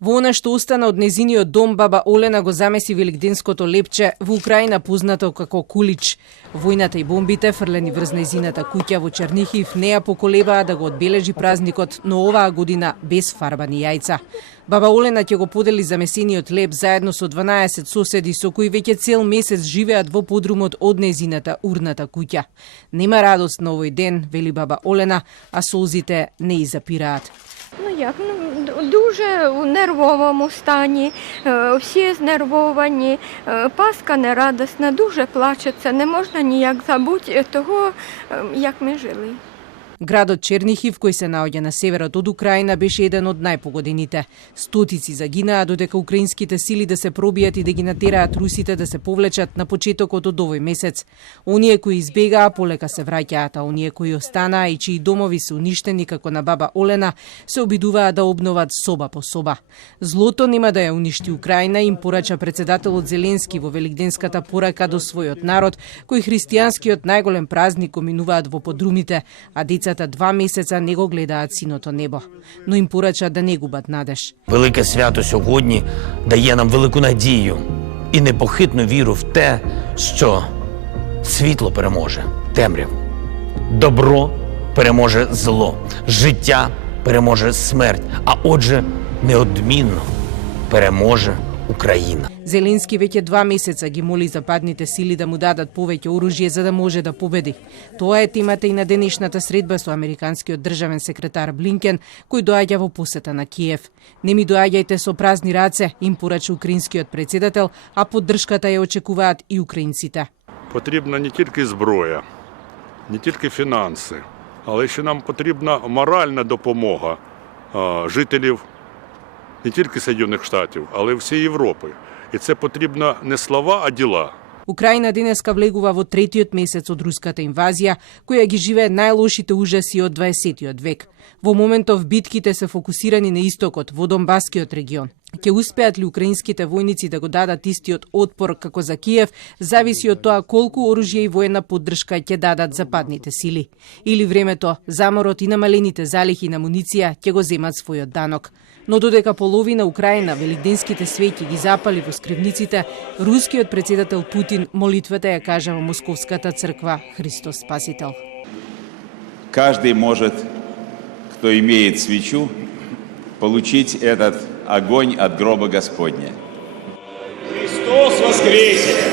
Во она што остана од незиниот дом, баба Олена го замеси великденското лепче во Украина познато како кулич. Војната и бомбите фрлени врз незината куќа во Чернихив не ја поколебаа да го одбележи празникот, но оваа година без фарбани јајца. Баба Олена ќе го подели замесениот леп заедно со 12 соседи со кои веќе цел месец живеат во подрумот од незината урната куќа. Нема радост на овој ден, вели баба Олена, а солзите не и запираат. Дуже у нервовому стані, всі знервовані, Пасха нерадісна, дуже плачеться, не можна ніяк забути того, як ми жили. Градот Чернихив, кој се наоѓа на северот од Украина, беше еден од најпогодените. Стотици загинаа додека украинските сили да се пробијат и да ги натераат русите да се повлечат на почетокот од овој месец. Оние кои избегаа полека се враќаат, а оние кои останаа и чии домови се уништени како на баба Олена, се обидуваат да обноват соба по соба. Злото нема да ја уништи Украина, им порача председателот Зеленски во великденската порака до својот народ, кој христијанскиот најголем празник го минуваат во подрумите, а децата 2 месеца не го гледаат синото небо, но им порача да не губат надеж. Велике свято сьогодні дає нам велику надію і непохитну віру в те, що світло переможе темряву, добро переможе зло, життя переможе смерть, а отже неодмінно переможе Украина. Зеленски веќе 2 месеца ги моли западните сили да му дадат повеќе оружје за да може да победи. Тоа е темата и на денешната средба со американскиот државен секретар Блинкен, кој доаѓа во посета на Киев. Не ми доаѓајте со празни раце, им порача украинскиот председател, а поддршката ја очекуваат и украинците. Потрібна не тільки зброя, не тільки фінанси, але ще нам потрібна моральна допомога жителів не тільки Соединених Штатів, але й всієї Європи. И це потрібно не слова, а дела. Украина денеска влегува во третиот месец од руската инвазија, која ги живее најлошите ужаси од 20 век. Во моментов битките се фокусирани на истокот, во Донбаскиот регион. Ќе успеат ли украинските војници да го дадат истиот отпор како за Киев, зависи од тоа колку оружје и воена поддршка ќе дадат западните сили. Или времето, заморот и намалените залихи на муниција ќе го земат својот данок. Но додека половина Украина великденските свеќи ги запали во скривниците, рускиот председател Путин молитвата ја кажа во Московската црква Христос Спасител. Каждый может, кто имеет свечу, получить этот огонь от гроба Господня. Христос воскресе!